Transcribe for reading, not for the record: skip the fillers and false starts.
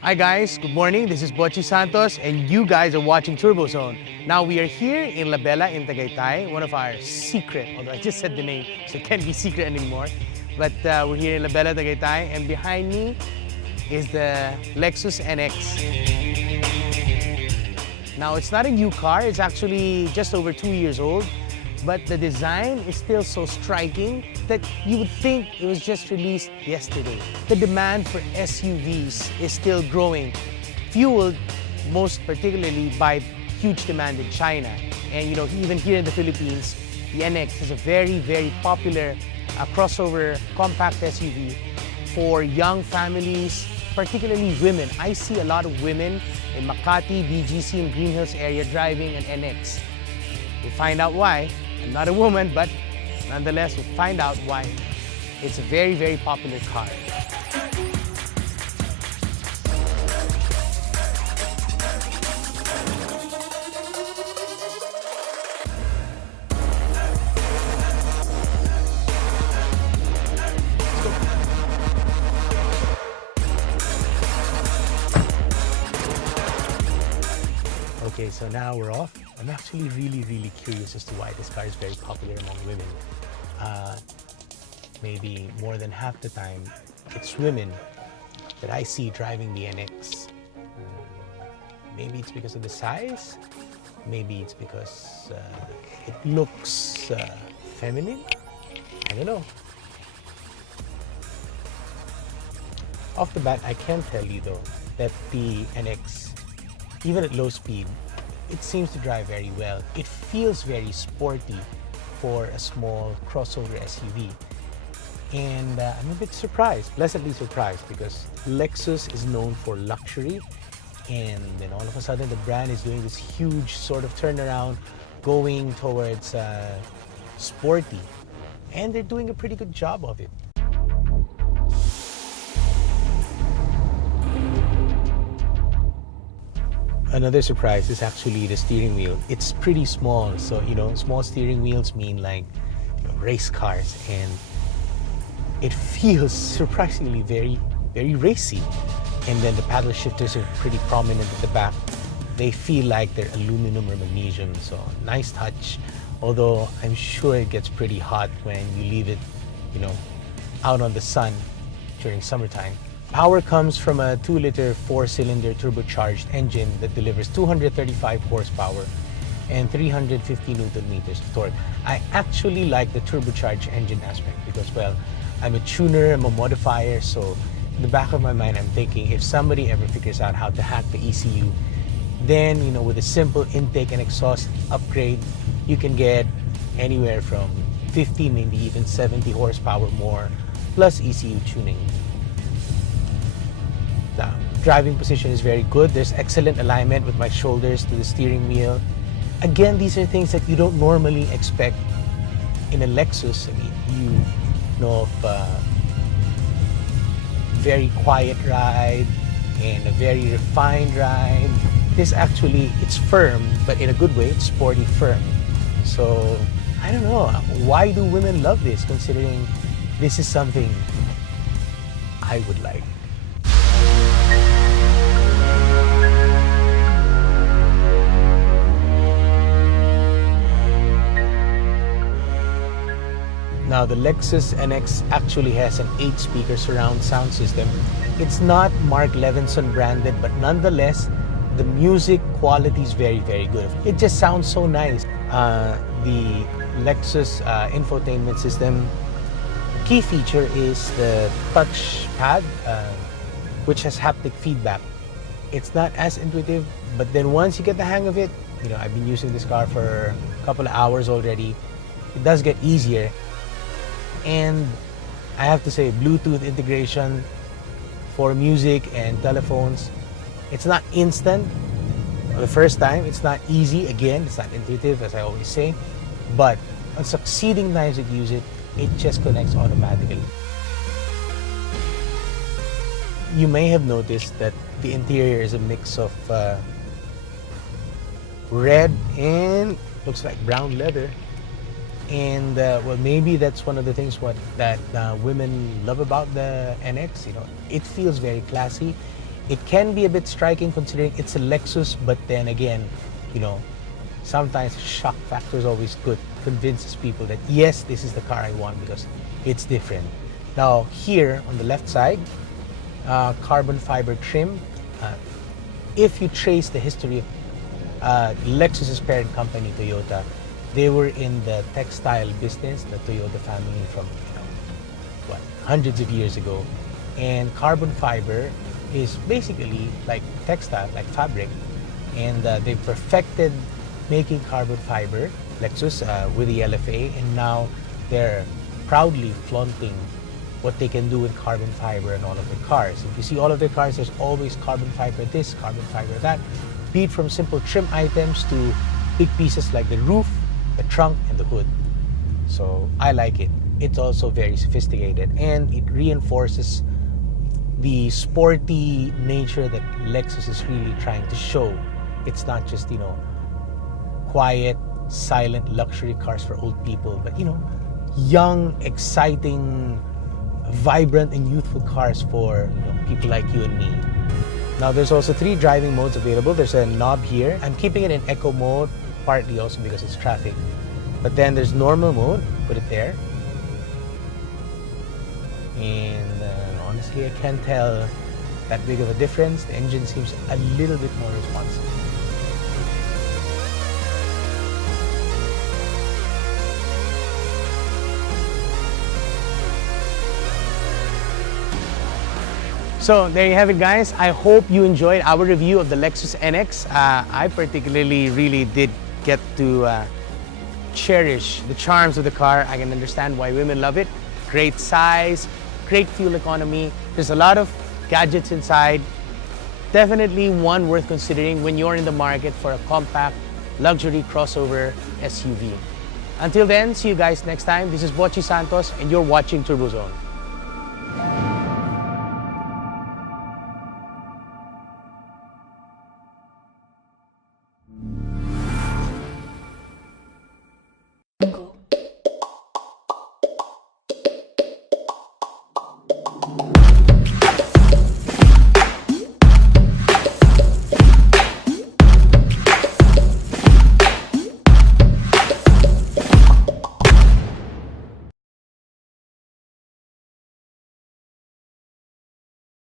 Hi guys, good morning. This is Botchi Santos and you guys are watching TurboZone. Now we are here in La Bella in Tagaytay, one of our secret, although I just said the name, so it can't be secret anymore. But we're here in La Bella, Tagaytay, and behind me is the LEXUS NX. Now it's not a new car, it's actually just over 2 years old, but the design is still so striking that you would think it was just released yesterday. The demand for SUVs is still growing, fueled most particularly by huge demand in China. And even here in the Philippines, the NX is a very, very popular crossover compact SUV for young families, particularly women. I see a lot of women in Makati, BGC, and Green Hills area driving an NX. We'll find out why. I'm not a woman, but nonetheless, we'll find out why it's a very, very popular car. Okay, so now we're off. I'm actually really, really curious as to why this car is very popular among women. Maybe more than half the time, it's women that I see driving the NX. Maybe it's because of the size. Maybe it's because it looks feminine. I don't know. Off the bat, I can tell you though that the NX, even at low speed, it seems to drive very well. It feels very sporty for a small crossover SUV. And I'm a bit surprised, pleasantly surprised, because Lexus is known for luxury. And then all of a sudden, the brand is doing this huge sort of turnaround, going towards sporty. And they're doing a pretty good job of it. Another surprise is actually the steering wheel. It's pretty small, so small steering wheels mean like race cars, and it feels surprisingly very, very racy. And then the paddle shifters are pretty prominent at the back. They feel like they're aluminum or magnesium, so nice touch. Although I'm sure it gets pretty hot when you leave it, out on the sun during summertime. Power comes from a 2-liter 4-cylinder turbocharged engine that delivers 235 horsepower and 350 Newton meters of torque. I actually like the turbocharged engine aspect because, well, I'm a tuner, I'm a modifier, so in the back of my mind, I'm thinking if somebody ever figures out how to hack the ECU, then, with a simple intake and exhaust upgrade, you can get anywhere from 50, maybe even 70 horsepower more, plus ECU tuning. The driving position is very good. There's excellent alignment with my shoulders to the steering wheel. Again, these are things that you don't normally expect in a Lexus. I mean, you know of a very quiet ride and a very refined ride. This actually, it's firm, but in a good way, it's sporty firm. So, I don't know, why do women love this, considering this is something I would like? Now, the Lexus NX actually has an 8-speaker surround sound system. It's not Mark Levinson branded, but nonetheless, the music quality is very, very good. It just sounds so nice. The Lexus infotainment system, key feature is the touch pad, which has haptic feedback. It's not as intuitive, but then once you get the hang of it, I've been using this car for a couple of hours already. It does get easier. And I have to say, Bluetooth integration for music and telephones, it's not instant. The first time, it's not easy. Again, it's not intuitive, as I always say. But on succeeding times that use it, it just connects automatically. You may have noticed that the interior is a mix of red and looks like brown leather. And well, maybe that's one of the things that women love about the NX. It feels very classy, It can be a bit striking considering it's a Lexus, but then again, you know, sometimes shock factor is always good. Convinces people that yes, this is the car I want because it's different. Now here on the left side, carbon fiber trim. If you trace the history of Lexus's parent company, Toyota, they were in the textile business, the Toyota family from hundreds of years ago. And carbon fiber is basically like textile, like fabric. And they perfected making carbon fiber, Lexus, with the LFA, and now they're proudly flaunting what they can do with carbon fiber in all of their cars. If you see all of their cars, there's always carbon fiber this, carbon fiber that, be it from simple trim items to big pieces like the roof, the trunk, and the hood. So I like it. It's also very sophisticated, and it reinforces the sporty nature that Lexus is really trying to show. It's not just, you know, quiet, silent luxury cars for old people, but, you know, young, exciting, vibrant and youthful cars for, you know, people like you and me. Now there's also 3 driving modes available. There's a knob here. I'm keeping it in eco mode, partly also because it's traffic. But then there's normal mode, put it there. And honestly, I can't tell that big of a difference. The engine seems a little bit more responsive. So there you have it, guys. I hope you enjoyed our review of the Lexus NX. I particularly really did get to cherish the charms of the car. I can understand why women love it. Great size, great fuel economy. There's a lot of gadgets inside. Definitely one worth considering when you're in the market for a compact luxury crossover SUV. Until then, see you guys next time. This is Botchi Santos and you're watching TurboZone.